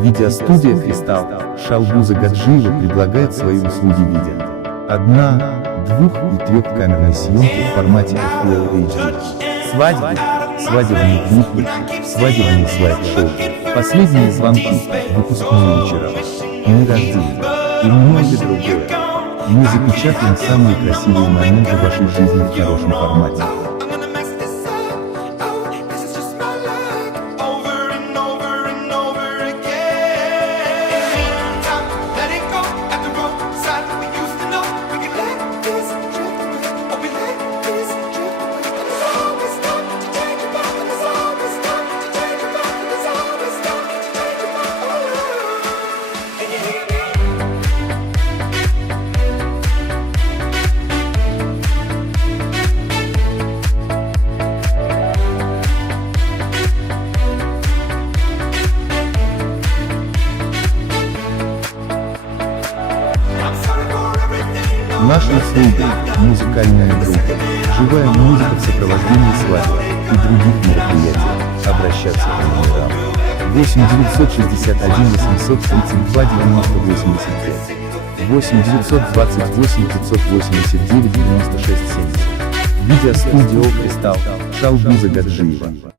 Видеостудия «Кристалл» Шалгуза Гаджиева предлагает свои услуги в виде 1, 2 и 3 камерной съемки в формате Full HD, свадьбы, свадебные клипы, свадебные слайд-шоу, последние звонки, выпускные вечера, дни рождения и многое другое. Мы запечатаем самые красивые моменты вашей жизни в хорошем формате. Наша услуга – музыкальная группа, живая музыка в сопровождении свадьбы и других мероприятий. Обращаться по номерам 8 961 832 90 85, 8 928 589 96 70. Видеостудия «Кристалл» Шалгуза Гаджиева.